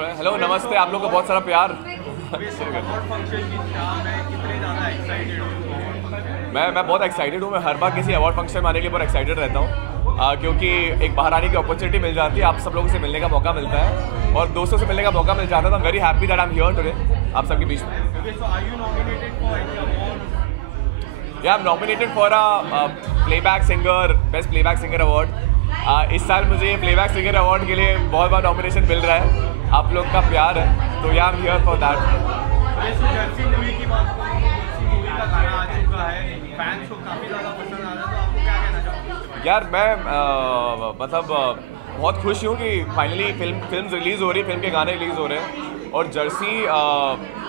हेलो नमस्ते, आप लोग को बहुत सारा प्यार। मैं बहुत एक्साइटेड हूँ। मैं हर बार किसी अवार्ड फंक्शन में आने के लिए बहुत एक्साइटेड रहता हूँ, क्योंकि एक बाहर आने की अपॉर्चुनिटी मिल जाती है, आप सब लोगों से मिलने का मौका मिलता है और दोस्तों से मिलने का मौका मिल जाता है। तो आई am very happy that I am here today आप सबके बीच में। या I M nominated for a playback singer, best playback singer award. इस साल मुझे प्लेबैक सिंगर अवार्ड के लिए बहुत बार नॉमिनेशन मिल रहा है, आप लोग का प्यार है, तो या I am here for that. यार मैं मतलब बहुत खुश हूँ कि फाइनली फिल्म रिलीज़ हो रही है, फिल्म के गाने रिलीज़ हो रहे हैं। और जर्सी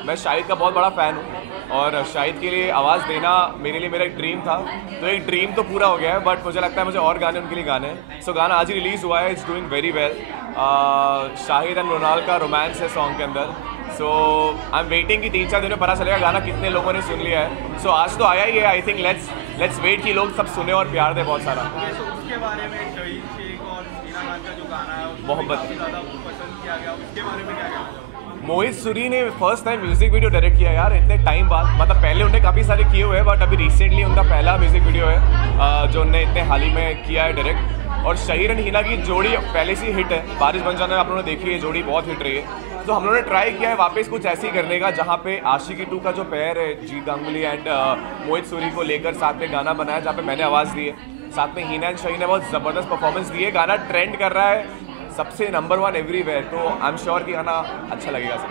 मैं शाहिद का बहुत बड़ा फ़ैन हूँ और शाहिद के लिए आवाज़ देना मेरे लिए मेरा एक ड्रीम था, तो एक ड्रीम तो पूरा हो गया है, बट मुझे लगता है मुझे और गाने उनके लिए गाने हैं। सो गाना आज ही रिलीज़ हुआ है, it's doing very well. Shahid and Ronald का रोमांस है सॉन्ग के अंदर। सो आई एम वेटिंग कि 3-4 दिन में पता चलेगा गाना कितने लोगों ने सुन लिया है। सो आज तो आया ही है, आई थिंक लेट्स वेट कि लोग सब सुने और प्यार दे बहुत सारा। उसके बारे में शहीद शेख और हीना खान का जो गाना है मोहब्बत ज़्यादा पसंद किया गया, उसके बारे में क्या कहना चाहोगे? मोहित सूरी ने first time music video direct किया यार, इतने टाइम बाद। मतलब पहले उन्हें काफ़ी सारे किए हुए हैं, बट अभी रिसेंटली उनका पहला म्यूजिक वीडियो है जो उन्होंने इतने हाल ही में किया है डायरेक्ट। और शहीर एंड हीना की जोड़ी पहले से हिट है, बारिश बन जाने में आप लोगों ने देखी है, जोड़ी बहुत हिट रही है। तो हम लोगों ने ट्राई किया है वापस कुछ ऐसे ही करने का, जहाँ पे आशिकी 2 का जो पेयर है जीत गांगुली एंड मोहित सूरी को लेकर साथ में गाना बनाया, जहाँ पे मैंने आवाज़ दी है, साथ में हीना एंड शहीन ने बहुत ज़बरदस्त परफॉर्मेंस दी है। गाना ट्रेंड कर रहा है, सबसे नंबर 1 एवरीवेयर, तो आई एम श्योर कि गाना अच्छा लगेगा सब।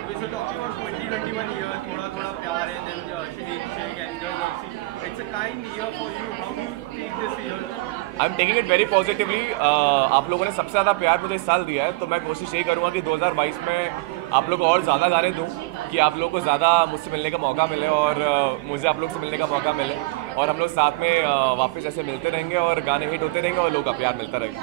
I am taking it very positively. आप लोगों ने सबसे ज़्यादा प्यार मुझे इस साल दिया है, तो मैं कोशिश यही करूँगा कि 2022 में आप लोग को और ज़्यादा गाने दूँ, कि आप लोगों को ज़्यादा मुझसे मिलने का मौका मिले और मुझे आप लोग से मिलने का मौका मिले, और हम लोग साथ में वापस ऐसे मिलते रहेंगे और गाने हिट होते रहेंगे और लोग का प्यार मिलता रहेगा।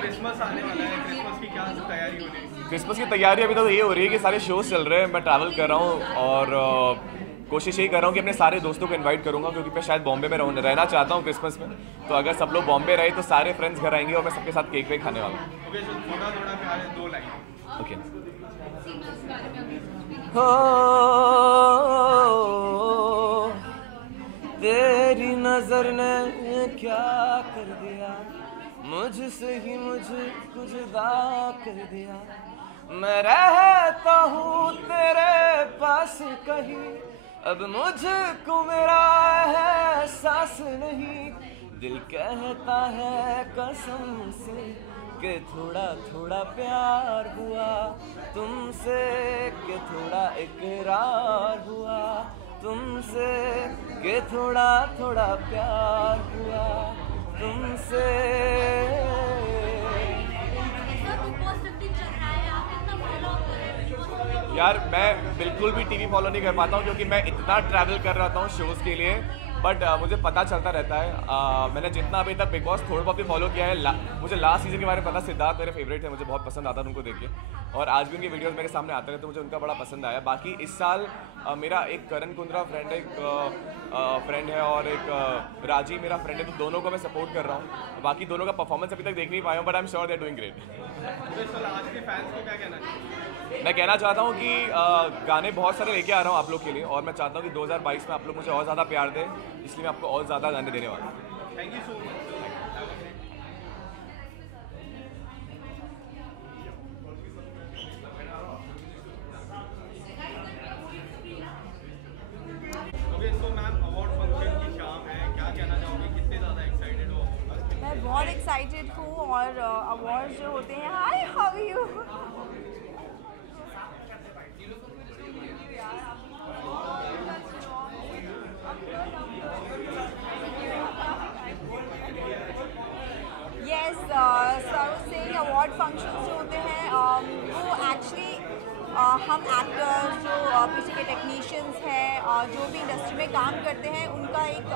क्रिसमस आने वाला है, क्रिसमस की क्या तैयारी हो रही है? क्रिसमस की तैयारी अभी तो ये हो रही है कि सारे शोज़ चल रहे हैं, मैं ट्रैवल कर रहा हूँ और कोशिश यही कर रहा हूँ कि अपने सारे दोस्तों को इनवाइट करूँगा, क्योंकि मैं शायद बॉम्बे में रहना चाहता हूँ क्रिसमस में। तो अगर सब लोग बॉम्बे रहे तो सारे फ्रेंड्स घर आएंगे और मैं सबके साथ केक वेक खाने वाला हूँ। ओके। तेरी नजर ने क्या कर दिया, मुझसे ही मुझको जुदा कर दिया। मैं रहता हूँ तेरे पास कहीं, अब मुझको मेरा एहसास नहीं। दिल कहता है कसम से कि थोड़ा थोड़ा प्यार हुआ तुमसे, कि थोड़ा इकरार हुआ तुमसे, कि थोड़ा थोड़ा प्यार हुआ तुमसे। यार मैं बिल्कुल भी टीवी फॉलो नहीं कर पाता हूँ, क्योंकि मैं इतना ट्रैवल कर रहा हूँ शोज़ के लिए, बट मुझे पता चलता रहता है। मैंने जितना अभी तक बिग बॉस थोड़ा बहुत भी फॉलो किया है, मुझे लास्ट सीजन के बारे में पता। सिद्धार्थ मेरे फेवरेट थे, मुझे बहुत पसंद आता था उनको देख के, और आज भी उनके वीडियोस मेरे सामने आते रहे, तो मुझे उनका बड़ा पसंद आया। बाकी इस साल मेरा एक करण कुंद्रा फ्रेंड है, एक फ्रेंड है, और एक राजी मेरा फ्रेंड है, तो दोनों को मैं सपोर्ट कर रहा हूँ। बाकी दोनों का परफॉर्मेंस अभी तक देख नहीं पाया हूँ, but I am sure they are doing great. मैं कहना चाहता हूँ कि गाने बहुत सारे लेके आ रहा हूँ आप लोग के लिए, और मैं चाहता हूँ कि 2022 में आप लोग मुझे और ज़्यादा प्यार दें, इसलिए मैं आपको और ज़्यादा गाने देने वाला हूँ। Thank you so much. मैं बहुत एक्साइटेड हूँ, और अवार्ड जो होते हैं, hi how are you, yes sir से अवार्ड फंक्शंस जो होते हैं वो एक्चुअली हम एक्टर्स जो पीछे के टेक्नीशियंस हैं, जो भी इंडस्ट्री में काम करते हैं, उनका एक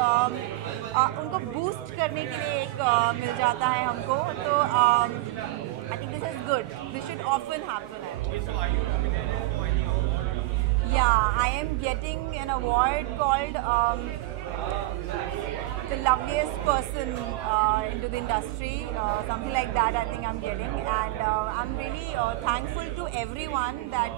उनको बूस्ट करने के लिए एक मिल जाता है हमको, तो I think this is good, this should often happen. Yeah I am getting an award called the loveliest person into the industry, something like that I think I'm getting, and I'm really thankful to everyone that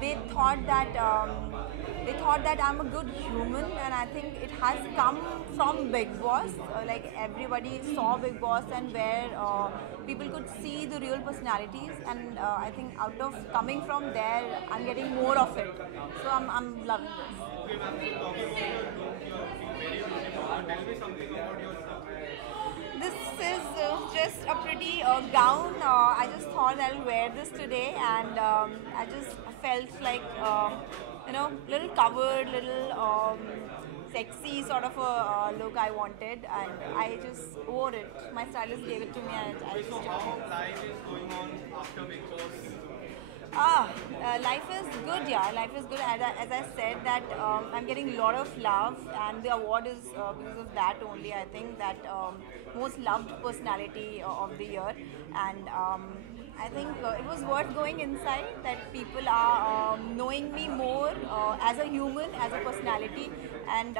they thought that I'm a good human, and I think it has come from Big Boss. Like everybody saw Big Boss, and where people could see the real personalities, and I think out of coming from there, I'm getting more of it. So I'm loving this. Okay, ma'am, so talking about your look, you're very beautiful. So tell me something about yourself. This is just a pretty gown. I just thought I'll wear this today, and I just felt like little covered, little sexy sort of a look I wanted, and I just wore it. My stylist gave it to me, and I just So took how it. life is going on after Big Boss? Life is good, yeah. Life is good. As I said, that I'm getting a lot of love, and the award is because of that only. I think that most loved personality of the year, and I think it was worth going inside. That people are knowing me more as a human, as a personality, and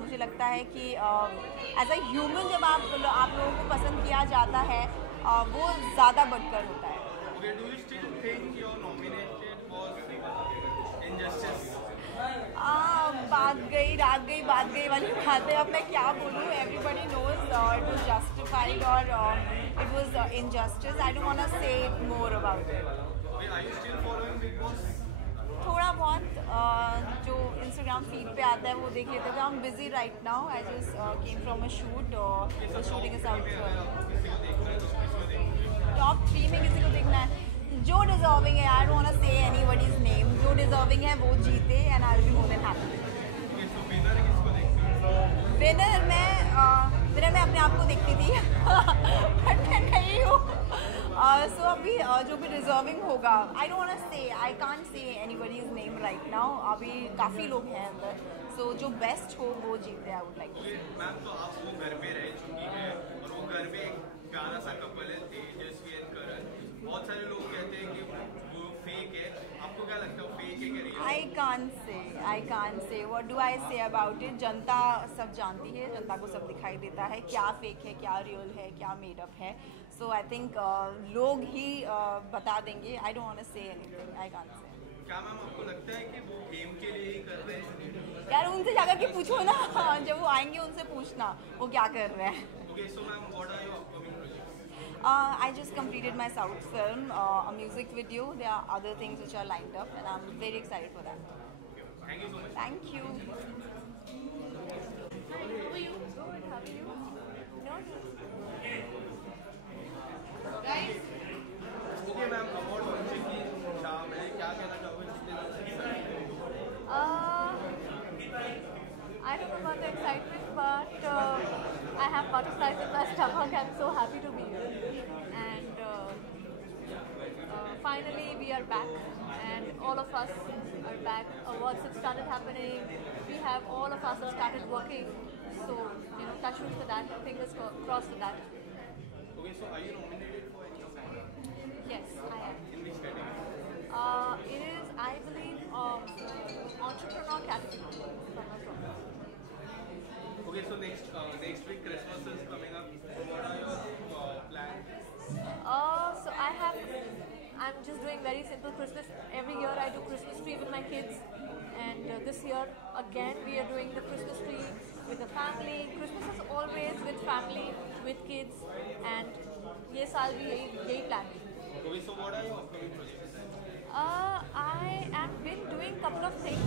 मुझे लगता है कि as a human जब आप लोगों को पसंद किया जाता है, वो ज़्यादा बढ़कर होता है. Okay, do you still think your nominated was injustice? बात गई वाली बात है. अब मैं क्या बोलूँ? Everybody knows it was justified or it was injustice. I don't want to say more about it. Okay, are you still following Big Boss? थोड़ा बहुत जो Instagram feed पे आता है वो देख लेते थे. I'm busy right now. I just came from a shoot. The shooting is out. Top 3 में किसी को देखना है? जो deserving है, I don't want to say anybody's name. जो deserving है वो जीते, and I'll be more than happy. Okay, so winner किसको देखते हो? विनर मैं अपने आप को देखती थी बट मैं नहीं हूँ. सो अभी जो भी डिजर्विंग होगा, I can't say anybody's name right now. अभी काफ़ी लोग हैं अंदर, सो जो बेस्ट हो वो जीते. आई वुड लाइक. मैम, तो आप वो घर पे रह चुकी है और वो घर में एक प्यारा सा कपल है तेजस्वी एंड करण. बहुत सारे लोग कहते हैं कि वो फेक है. आपको क्या लगता है, फेक है कि रियल? आई कान से what do I say about it. जनता सब जानती है, जनता को सब दिखाई देता है क्या फेक है, क्या रियल है, क्या मेडअप है. सो आई थिंक लोग ही बता देंगे. I don't want to say anything. I can say. क्या मैम आपको लगता है कि वो गेम के लिए ही कर रहे हैं? यार उनसे जाकर के पूछो ना. जब वो आएंगे उनसे पूछना वो क्या कर रहे हैं. Okay, so ma'am, what are your upcoming projects? I just completed my South film, a music video. There are other things which are lined up, and I'm very excited for that. Thank you so much. Thank you. Hi, how are you? Good. How are you? No. Guys. Okay, ma'am, award function की शाम है. क्या कहना चाहोगे? I don't know about the excitement, but I have butterflies in my stomach. I'm so happy to be here. And finally, we are back, and all of us are back. Awards have started happening. We have all of us have started working. So, touch wood for that. Fingers crossed for that. Okay, so are you nominated for any award? Yes, I am. In which category? It is, I believe, entrepreneur category. If I'm not wrong. Okay, so next week Christmas is coming up. So what are your plans? So I'm just doing very simple Christmas. Every year I do Christmas tree with my kids, and this year again we are doing the Christmas tree with the family. Christmas is always with family, with kids, and ये साल भी यही plan. Okay, so what are your upcoming projects? I have been doing couple of things.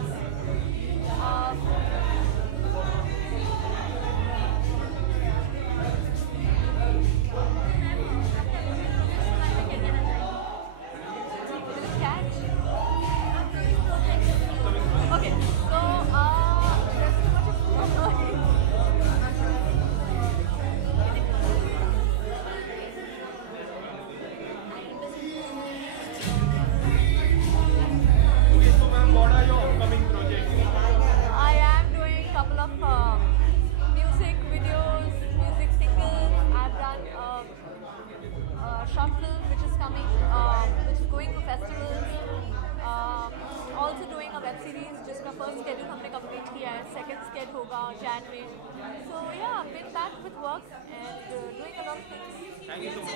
Okay, so there's too much of noise. Okay, so ma'am, what are your upcoming projects? I am होगा Jan में. So yeah, been back with work and doing a lot of things. Thank you so much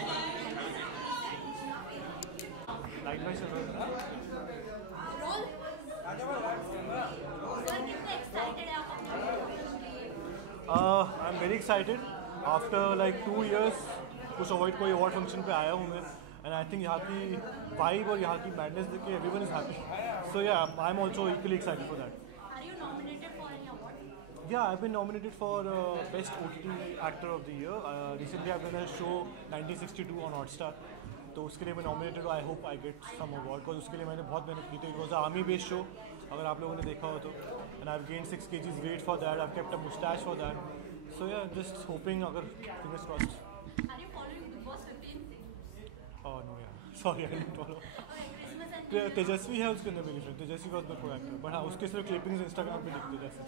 light में चल रहा है. Role sir कितने एक्साइटेड है आप अपने फिल्म के लिए? आई am very excited. After like 2 years कुछ अवॉइड कोई अवार्ड फंक्शन पे आया हूँ मैं, एंड आई थिंक यहाँ की वाइब और यहाँ की मैडनेस देख के everyone is happy. So yeah I am also equally excited for that. Are you nominated for any award? Yeah, I've been nominated for Best OTT Actor of the Year. Recently I've done a show 1962 on Hotstar. तो उसके लिए मैं nominated हूँ. I hope I get some award, because उसके लिए मैंने बहुत मेहनत की थी. It was army based show, अगर आप लोगों ने देखा हो तो. And I have gain 6 kgs weight for that. I have kept a moustache for that. So yeah just hoping, अगर fingers crossed. Are you following Big Boss 15? Oh no यार, sorry I didn't follow. Okay, Christmas and तेजस्वी है उसके अंदर मेरी friend. Tejasswi was my co-actor, but हाँ उसके सिर्फ clippings Instagram पे दिखते जैसे.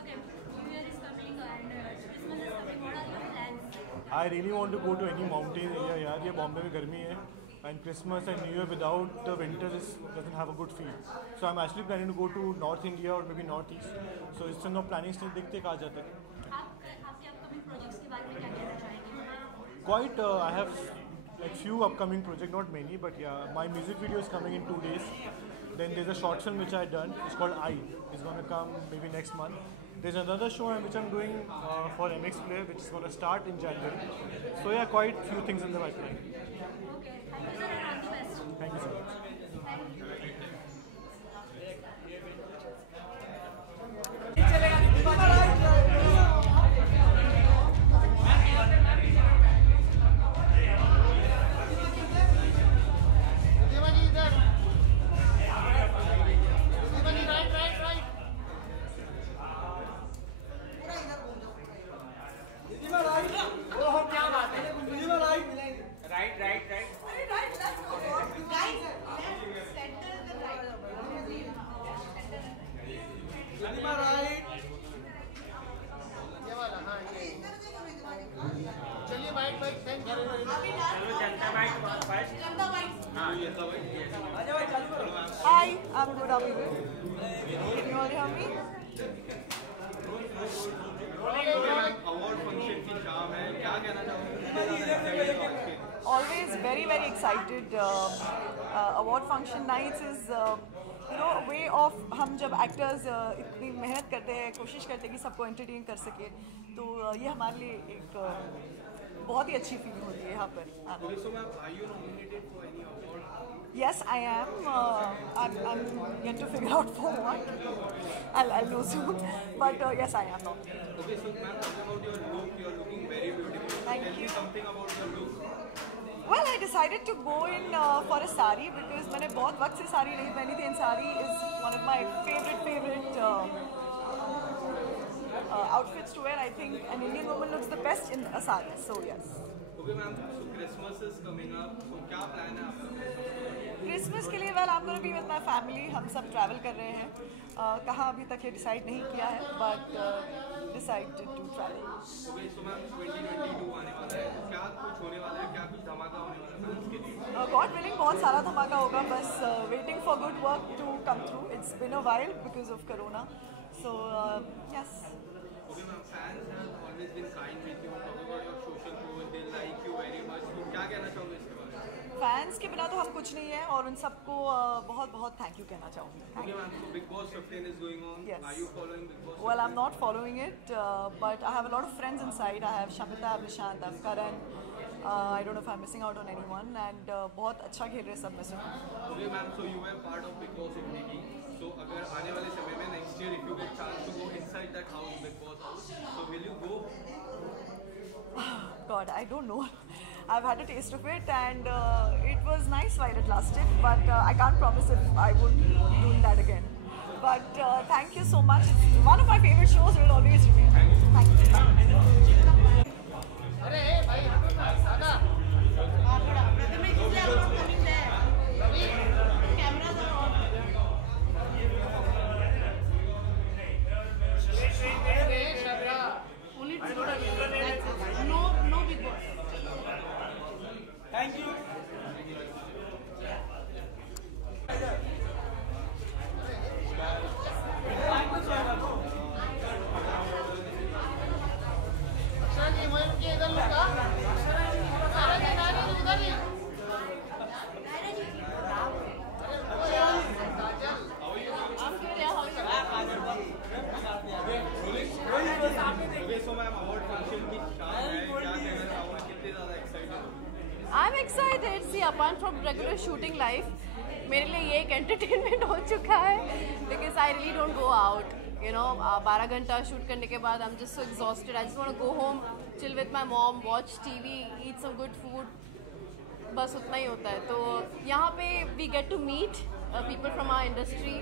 okay, New Year is coming and Christmas is coming. What are your plans? I really want to go to any mountain area यार. ये बॉम्बे में गर्मी है, and Christmas and New Year without the winter doesn't have a good feel. So I'm actually planning to go to North India or maybe North East. So instead of planning still देखते कहाँ जाते हैं. आप आपके upcoming projects के बारे में क्या कहना चाहेंगे? Quite I have like few upcoming projects, not many, but yeah, my music video is coming in 2 days. Then there's a short film which I done. It's called I. It's gonna come maybe next month. There's another show which I'm doing for MX Player, which is gonna start in January. So yeah, quite few things in the pipeline. Okay, thank you sir and all the best. Thank you so much. Thank you. Hi, I'm good. How are you? Can you all hear me? Award function की शाम है, क्या कहना चाहोगे? Always very excited. Award function nights is way of हम जब actors इतनी मेहनत करते हैं, कोशिश करते हैं कि सबको entertain कर सके, तो ये हमारे लिए एक बहुत ही अच्छी फीलिंग होती है यहाँ पर. Okay, so ma'am, are you nominated for any award? Yes, I am. I'm yet to figure out for what. I'll know soon. But yes, I am not. Okay, so ma'am, talking about your look, you're looking very beautiful. Thank Tell me you. something about your look. Well, I decided to go in for a sari because मैंने बहुत वक्त से साड़ी नहीं पहनी थी. And sari is one of my favorite outfits to wear. I think an Indian woman looks the best in a sari. So yes. Okay, ma'am. So Christmas is coming up. So क्या plan है आपका? क्रिसमस के लिए I'm going to be with my family. हम सब ट्रैवल कर रहे हैं. कहाँ अभी तक ये डिसाइड नहीं किया है, but decided to travel. Okay, so ma'am, 2022 आने वाला है. क्या कुछ होने वाला है? क्या कुछ धमाका होने वाला है fans के लिए? God willing बहुत सारा धमाका होगा. बस waiting for good work to come through. It's been a while because of Corona. So yes. Okay, ma'am. Fans have always been kind with you. Talking about your social posts, they like you very much. तो क्या कहना चाहोगे इसके बारे में? फैंस के बिना तो हम कुछ नहीं है और उन सबको बहुत थैंक यू कहना चाहूँगी. Okay, ma'am. So Big Boss 15 is going on. Yes. Are you following Big Boss? Well, I'm not following it, but I have a lot of friends inside. I have Shamita, I have Nishant, I have Karan. I don't know if I'm missing out on anyone. And बहुत अच्छा खेल रहे सब में से. Okay, ma'am. So you were part of Big Boss OTT. So अगर आने वाले समय में next year if you get chance to go inside that house, Big Boss house, so will you go? God, I don't know. I've had a taste of it and it was nice while it lasted, but I can't promise if I would be doing that again. But thank you so much. It's one of my favorite shows. It will always remain. Thank you. No Big Boss. Thank you. and from regular shooting life, मेरे लिए ये एक entertainment हो चुका है because I really don't go out. You know, 12 घंटा शूट करने के बाद I'm just so exhausted. I just want to go home, chill with my mom, watch TV, eat some good food. बस उतना ही होता है. तो यहाँ पे we get to meet people from our industry,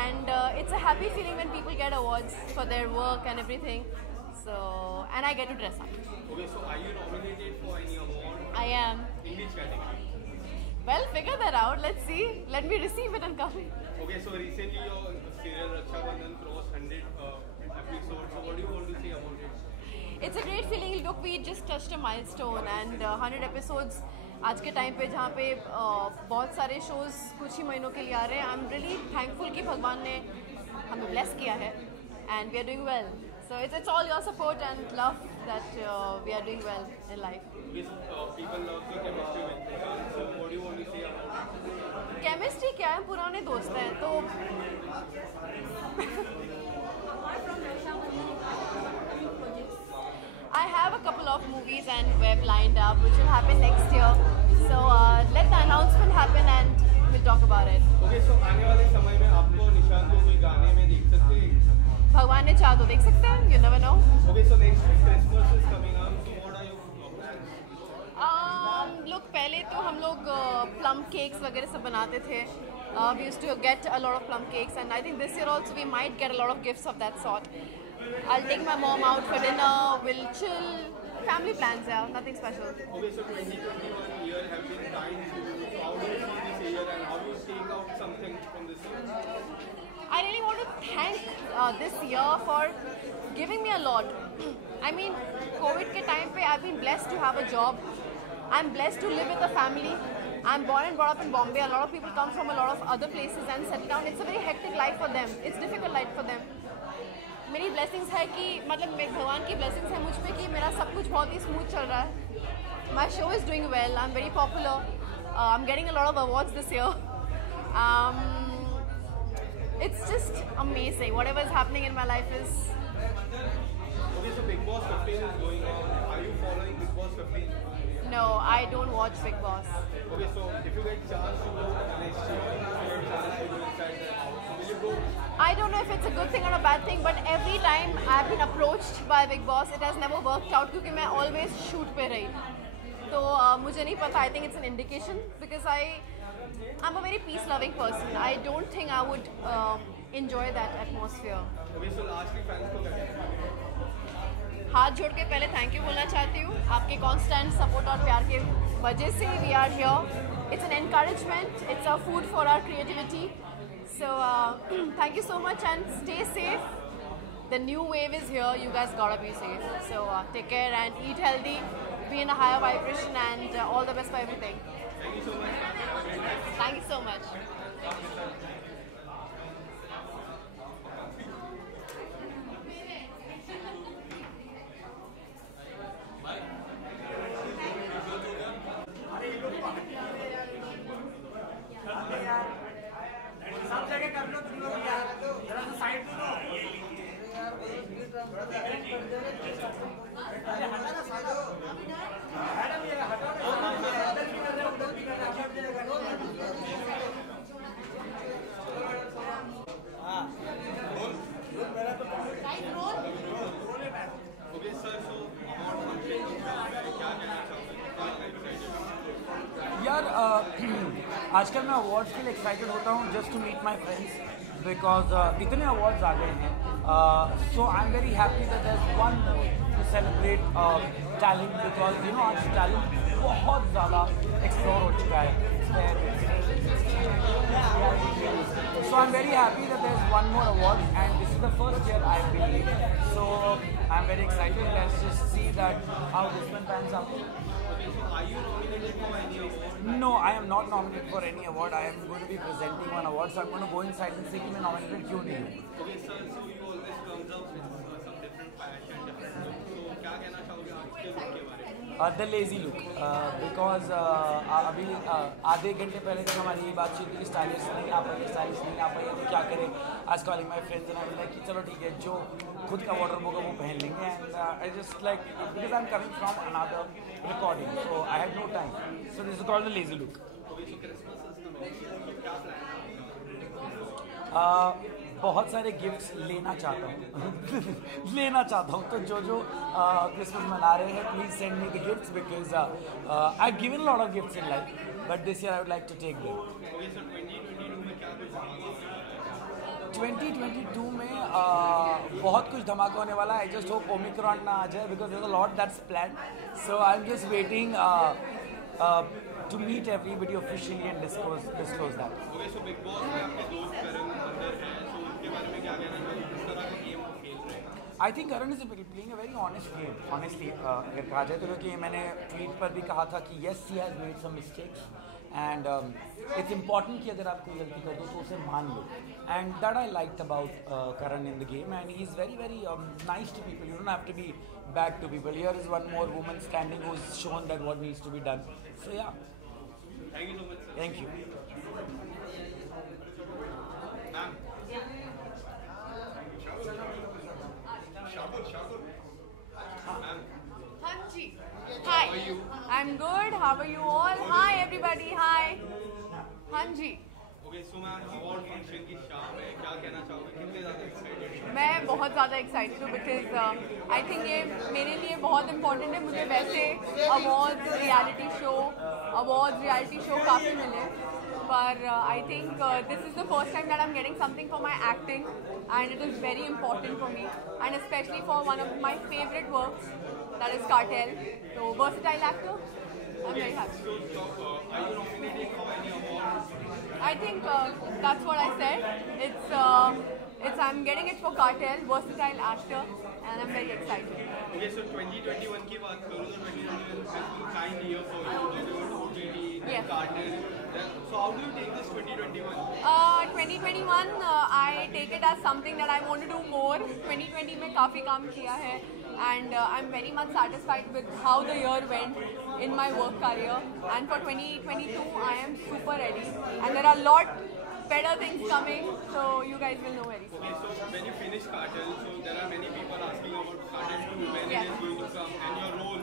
and it's a happy feeling when people get awards for their work and everything. So, and I get to dress up. Okay, so are you nominated for any award? I am. In which category? Well, figure that out. Let's see. Let me receive it and come. Okay, so recently your serial Raksha Bandhan crossed 100 episodes. So what do you want to say about it? It's a great feeling. Look, we just touched a milestone, and 100 episodes. आज के टाइम पे जहाँ पे बहुत सारे शोज़ कुछ ही महीनों के लिए आ रहे हैं. I'm really thankful कि भगवान ने हमें bless किया है, and we are doing well. So it's all your support and love that we are doing well in life. Yes, people love the chemistry with Prashant. So what do you want to say about it? Chemistry क्या है, पुराने दोस्त हैं तो I have a couple of movies and web lined up which will happen next year. So let the announcement happen and we'll talk about it. Okay, so आने वाले समय में आपको निशांत को कोई गाने में देख सकते हैं? भगवान ने चाहा तो देख सकते हैं. You never know. Okay, so next week Christmas is coming up. So what are your plans? लोग पहले तो हम लोग plum cakes वगैरह सब बनाते थे. We used to get a lot of plum cakes, and I think this year also we might get a lot of gifts of that sort. I'll take my mom out for dinner. We'll chill. Family plans, yeah, nothing special. Okay, so 2021 year have been kind to you. So how do you see this year and how do you take out something from this year? I really want to thank this year for giving me a lot. I mean, COVID के time पे I've been blessed to have a job. I'm blessed to live with a family. I'm born and brought up in Bombay. A lot of people come from a lot of other places and settle down. It's a very hectic life for them. It's difficult life for them. मेरी blessings है कि मतलब भगवान की blessings है मुझ पे कि मेरा सब कुछ बहुत ही smooth चल रहा है. My show is doing well. I'm very popular. I'm getting a lot of awards this year. It's just amazing. Whatever is happening in my life is. Okay, so Big Boss 15 is going on. Are you following Big Boss 15? No, I don't watch Big Boss. Okay, so if you get chance to go next year, if you get chance to go inside the house, will you go? I don't know if it's a good thing or a bad thing, but every time I've been approached by Big Boss, it has never worked out because मैं always shoot पे रही. तो मुझे नहीं पता. I think it's an indication because I'm a very peace-loving person. I don't think I would enjoy that atmosphere. Okay, so lastly, fans को क्या कहना है? हाथ जोड़ के पहले थैंक यू बोलना चाहती हूँ. आपके कांस्टेंट सपोर्ट और प्यार के वजह से we are here. It's an encouragement. It's a food for our creativity. So thank you so much and stay safe. The new wave is here. You guys gotta be safe. So take care and eat healthy. Be in a higher vibration and all the best for everything. Thank you so much. Thank you so much. Okay, sir, so award function क्या कहना चाहोगे? यार आजकल मैं अवार्ड्स के लिए excited होता हूँ just to meet my friends because इतने अवार्ड्स आ गए हैं so I am very happy that there is one to celebrate talent because you know आज टैलेंट बहुत ज़्यादा एक्सप्लोर हो चुका है. So I'm very happy that there's one more award and this is the first year I've been here. So I'm very excited. Let's just see that how this one pans out. Okay, so are you nominated for any award? No, I am not nominated for any award. I am going to be presenting one award, so I'm going to go inside and see कि मैं nominated क्यों नहीं हूँ. Okay, sir, so you always comes up with some different fashion, different look. So क्या कहना चाहोगे आज के look के बारे में? The lazy look because अभी आधे घंटे पहले तक हमारी ये बातचीत थी कि स्टाइलिश नहीं आ पाई, स्टाइलिश नहीं आ पाई है तो क्या करें. आज calling my friends and I was like कि चलो ठीक है जो खुद का वार्डरोब होगा वो पहन लेंगे. And I just like because I am coming from another recording, so I had no time. So this is called the lazy look. बहुत सारे गिफ्ट्स लेना चाहता हूँ लेना चाहता हूँ, तो जो क्रिसमस मना रहे हैं, please send me the gifts because I given lot of gifts in life, but this year I would like to take them. 2022 में बहुत कुछ धमाका होने वाला है। आई जस्ट होप ओमिक्रॉन ना आ जाए because there is a lot that's planned, so I am just waiting to meet everybody officially and disclose that. Okay, so Bigg Boss में आपके दोस्त करण अंदर हैं, सो उनके बारे में क्या कहना चाहिए, किस तरह का गेम वो खेल रहे हैं? I think Karan is playing a very honest game, honestly. अगर कहा जाए तो, क्योंकि मैंने ट्वीट पर भी कहा था कि yes, he has made some mistakes and it's important कि अगर आप कोई गलती कर दो तो उसे मान लो, and that I liked about Karan in the game, and he's very very nice to people. You don't have to be bad to people. Here is one more woman standing who's shown that what needs to be done. So yeah. Thank you so much, sir. Thank you. Ma'am. Hanji. Hi. How are you? I'm good. How are you all? Hi everybody. Hi. Hanji. Okay, so ma'am award function की शाम है, क्या कहना चाहोगे, कितने ज़्यादा एक्साइटेड? मैं बहुत ज़्यादा एक्साइटेड हूँ बिकॉज आई थिंक ये मेरे लिए बहुत इंपॉर्टेंट है। मुझे वैसे अवार्ड्स रियलिटी शो काफ़ी मिले, पर I think this is the first time that I am getting something for my acting and it is very important for me and specially for one of my favourite works that is Cartel. तो versatile actor, I am very happy. So, are you nominated for any awards? I think that's what I said. It's I'm getting it for Cartel, versatile actor, and I'm very excited. Okay, so 2021 की बात करूँ तो 2021 has been kind year for you. You got OTT, Yes. Cartel. So how do you take this 2021? 2021 I take it as something that I want to do more. 2020 में काफ़ी काम किया है and I'm very much satisfied with how the year went in my work career, and for 2022 I am super ready and there are a lot better things coming, so you guys will know very soon. Okay, so when you finish Cartel, so there are many people asking about Cartel 2, when Yes. it is going to come, and your role.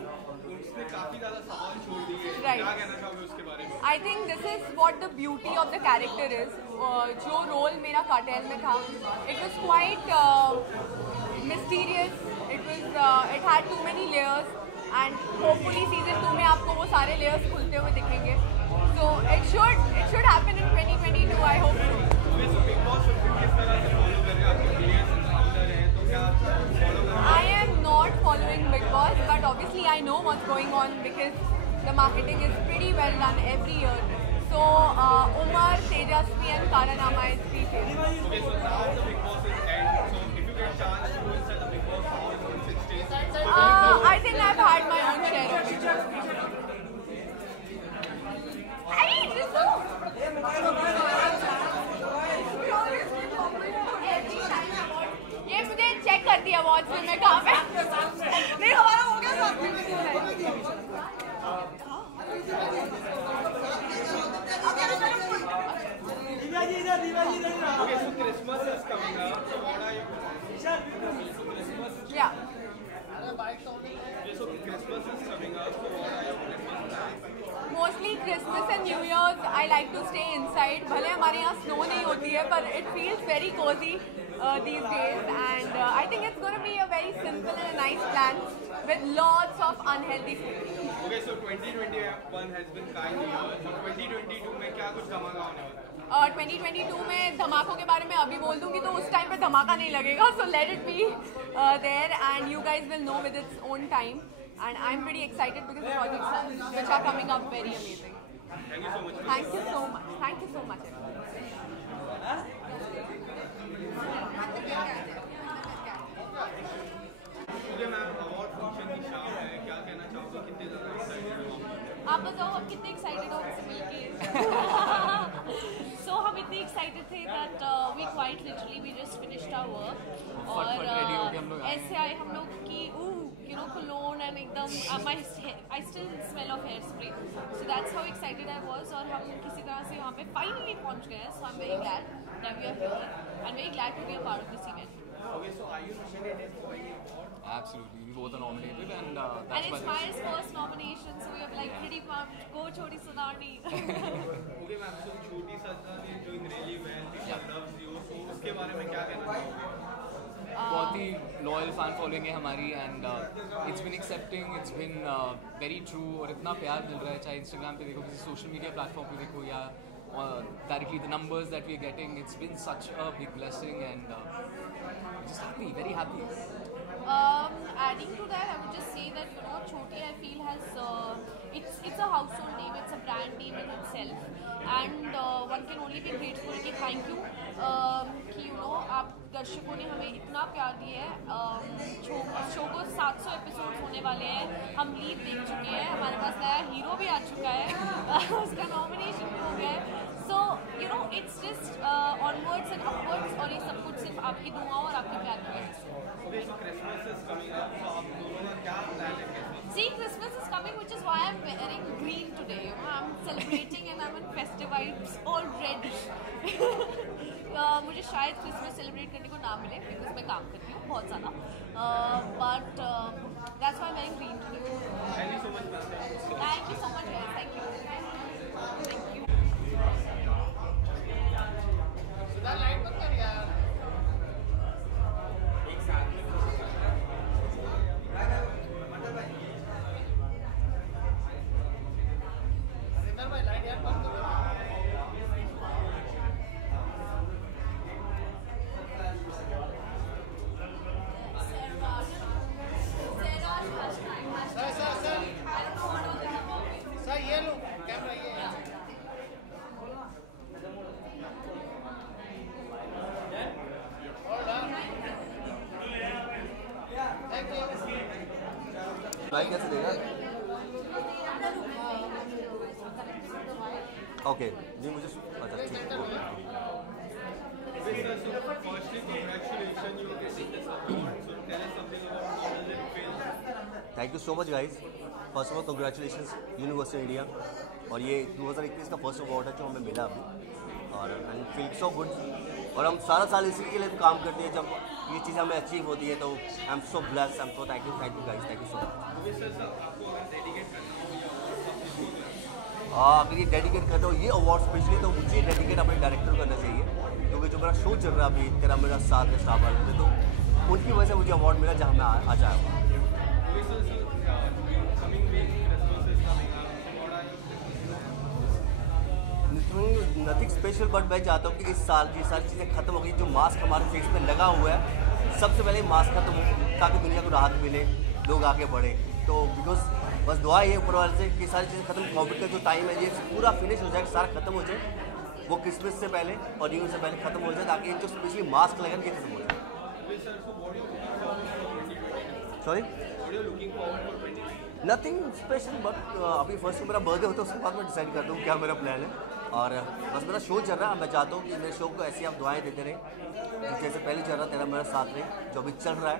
उसने काफ़ी ज़्यादा सवाल छोड़ दिए। Right. क्या कहना चाहोगे उसके बारे में? I think this is what the beauty of the character is. जो role मेरा कार्टेल में था, it was quite mysterious. It had too many layers, and hopefully season 2 में आपको वो सारे layers खुलते हुए दिखेंगे. So it should happen in 2022. I hope so. Okay, so Big Boss show किस तरह से follow कर रहे हैं, आपके players अंदर हैं, तो क्या आप follow कर रहे हैं? I am not following Big Boss, but obviously I know what's going on because the marketing is pretty well done every year. So Umar, Tejasvi and Karan are my three favorites. Okay, so now the Big Boss is end. So if you get chance to go inside the Big Boss house once it stays, I think I've had my own share of it. Hey, ये मुझे चेक कर दिया अवार्ड्स में मैं कहाँ पे नहीं हमारा हो गया okay, so Christmas is coming up. So what are your Christmas? yeah. Okay, so Christmas is coming up. So what are your Christmas plans? Mostly Christmas and New Year's I like to stay inside. भले हमारे यहाँ snow नहीं होती है, पर it feels very cozy these days, and I think it's going to be a very simple and a nice plan with lots of unhealthy food. Okay, so 2021 has been kind year. So 2022 में क्या कुछ धमाका होने वाला है? 2022 में धमाकों के बारे में अभी बोल दूंगी तो उस टाइम पे धमाका नहीं लगेगा, so let it be there and you guys will know with its own time, and I'm pretty excited because the projects which are coming up very amazing. Thank you so much. Thank you so much. Thank you so much. everyone. Okay, ma'am, award function की शाम है, क्या कहना चाहोगे, कितने ज़्यादा excited हो आप? आप बताओ आप कितने एक्साइटेड हो हमसे मिलके? सो हम इतने एक्साइटेड थे that we quite literally we just finished our work और ऐसे आए हम लोग कि यू नो cologne and एकदम I still smell of hair spray, so that's how excited I was और हम किसी तरह से यहाँ पे फाइनली पहुँच गए. So I am very glad that we are here and very glad to be a part of this event. Okay, so are you nominated for any award? Absolutely, we both are nominated, and And that's it's Maya's first nomination, so we are like pretty pumped. Go Choti Sunani. Okay, ma'am. So Choti Sunani is doing really well. People loves you. So उसके बारे में क्या कहना चाहोगे? बहुत ही loyal fan following है हमारी, and it's been accepting, it's been very true, और इतना प्यार मिल रहा है, चाहे इंस्टाग्राम पे देखो, किसी सोशल मीडिया प्लेटफॉर्म पे देखो, या directly the numbers that we are getting. It's been such a big blessing, and just happy, very happy. Adding to that, I would just say that Choti, I feel, has it's a household name, it's a brand name in itself, and one can only be grateful कि thank you कि आप दर्शकों ने हमें इतना प्यार दिया है। शो को 700 एपिसोड्स होने वाले हैं, हम लीड देख चुके हैं, हमारे पास नया हीरो भी आ चुका है, उसका नॉमिनेशन भी हो गया है। So it's just onwards and upwards, और ये सब कुछ सिर्फ आपकी दुआओं और आपके प्यार की वजह से। Okay, so Christmas is coming up. So आप दोनों का क्या plan है Christmas? See, Christmas is coming, which is why I'm wearing green today. I'm celebrating and I'm in festive vibes already. मुझे शायद क्रिसमस सेलिब्रेट करने को ना मिले, बिकॉज मैं काम करती हूँ बहुत ज़्यादा, but that's why I am wearing green today. Thank you so much, ma'am. Thank you so much guys, thank you. भाई कैसे देगा? ओके जी, मुझे अच्छा ठीक Okay, sir, so firstly, congratulations, you are getting this award. So tell us something about how does it feel? Thank you so much guys. First of all congratulations university India, और ये 2021 का first award है जो हमें मिला अभी, और I feel so good. और हम सारा साल इसी के लिए तो काम करते हैं, जब ये चीज़ हमें अचीव होती है तो I am so blessed, I am so thank you guys, thank you so much. आपको अगर डेडिकेट करना हो या अगर ये डेडिकेट करना हो ये अवार्ड स्पेशली, तो मुझे डेडिकेट अपने डायरेक्टर को करना चाहिए, क्योंकि जो मेरा शो चल रहा है अभी तेरा मेरा साथ है स्टार वाले में, तो उनकी वजह से मुझे अवार्ड मिला जहाँ मैं आज आया हूँ। नथिंग स्पेशल, बट मैं चाहता हूँ कि इस साल की सारी चीज़ें खत्म हो गई, जो मास्क हमारे फेस पे लगा हुआ है सबसे पहले मास्क खत्म हो, ताकि दुनिया को राहत मिले, लोग आगे बढ़े। तो बिकॉज बस दुआ ये ऊपर वाले से कि सारी चीज़ें खत्म, कोविड का जो टाइम है ये पूरा फिनिश हो जाए, सारा खत्म हो जाए, वो क्रिसमस से पहले और न्यू ईयर से पहले खत्म हो जाए, ताकि जो स्पेशली मास्क लगे ये खत्म हो जाए। सॉरी, नथिंग स्पेशल, बट अभी फर्स्ट मेरा बर्थडे होता है, उसके बाद मैं डिसाइड करता हूँ क्या मेरा प्लान है। और बस मेरा शो चल रहा है, मैं चाहता हूँ कि मेरे शो को ऐसी आप दुआएं देते रहें, जैसे पहले चल रहा तेरा मेरा साथ रहे, जो अभी चल रहा है,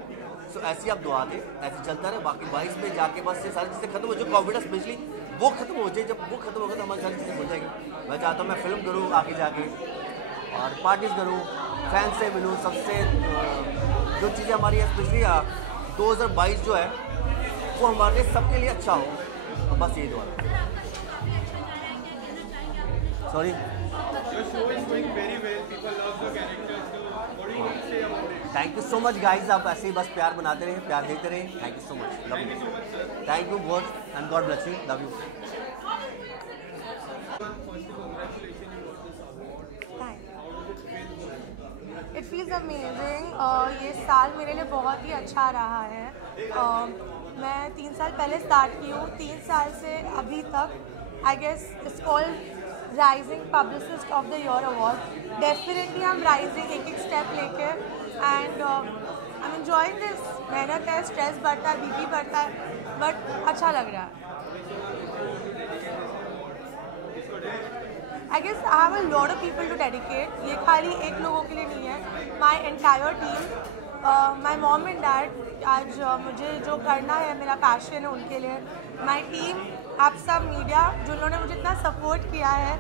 सो ऐसी आप दुआ दें, ऐसे चलता रहे। बाकी 22 में जाके बस ये सारी चीज़ें खत्म हो जाए, कोविड स्पेशली वो खत्म हो जाए, जब वो खत्म होगा तो हमारी सारी चीज़ें हो जाएगी। मैं चाहता हूँ मैं फिल्म करूँ आगे जाके, और पार्टीज करूँ, फैंस से मिलूँ, सबसे जो चीज़ें हमारी स्पेशली 2022 जो है वो हमारे लिए सबके लिए अच्छा हो, बस यही दुआ। Sorry, thank you so much guys, आप ऐसे ही बस प्यार बनाते रहे, प्यार देते रहे, thank you so much, love you, thank you God and God bless you, love you. It feels amazing. ये साल मेरे लिए बहुत ही अच्छा रहा है। मैं 3 साल पहले स्टार्ट की हूँ, 3 साल से अभी तक I guess it's called rising publicist of the year award. Definitely I am rising एक एक स्टेप लेके, and I am enjoying this. मेहनत है, स्ट्रेस बढ़ता है, बीपी बढ़ता है, बट अच्छा लग रहा है। I guess I have a lot of people to dedicate. ये खाली एक लोगों के लिए नहीं है, my entire team, my mom and dad, आज मुझे जो करना है मेरा पैशन है उनके लिए, my team, आप सब मीडिया जिन्होंने मुझे इतना सपोर्ट किया है,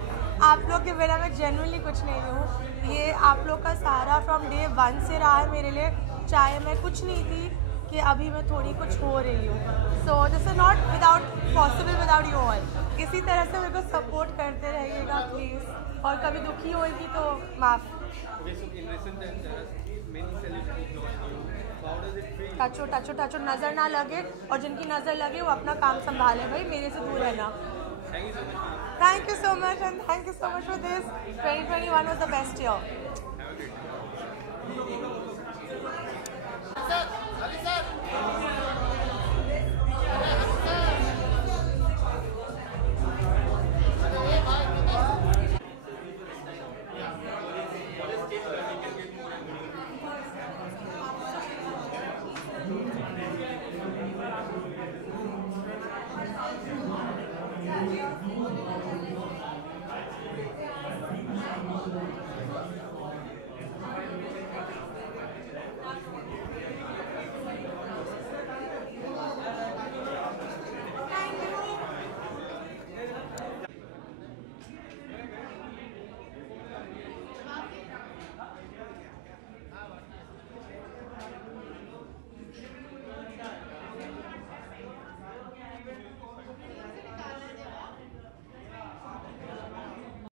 आप लोग के बिना मैं जेन्युइनली कुछ नहीं हूँ। ये आप लोग का सहारा फ्रॉम डे 1 से रहा है मेरे लिए, चाहे मैं कुछ नहीं थी कि अभी मैं थोड़ी कुछ हो रही हूँ. So this is not without possible without you all. इसी तरह से मेरे को सपोर्ट करते रहिएगा प्लीज़. और कभी दुखी होगी तो माफ़. टचो नज़र ना लगे, और जिनकी नज़र लगे वो अपना काम संभाले भाई, मेरे से दूर रहना. Thank you so much and thank you so much for this. 2021 was the best year. Sir,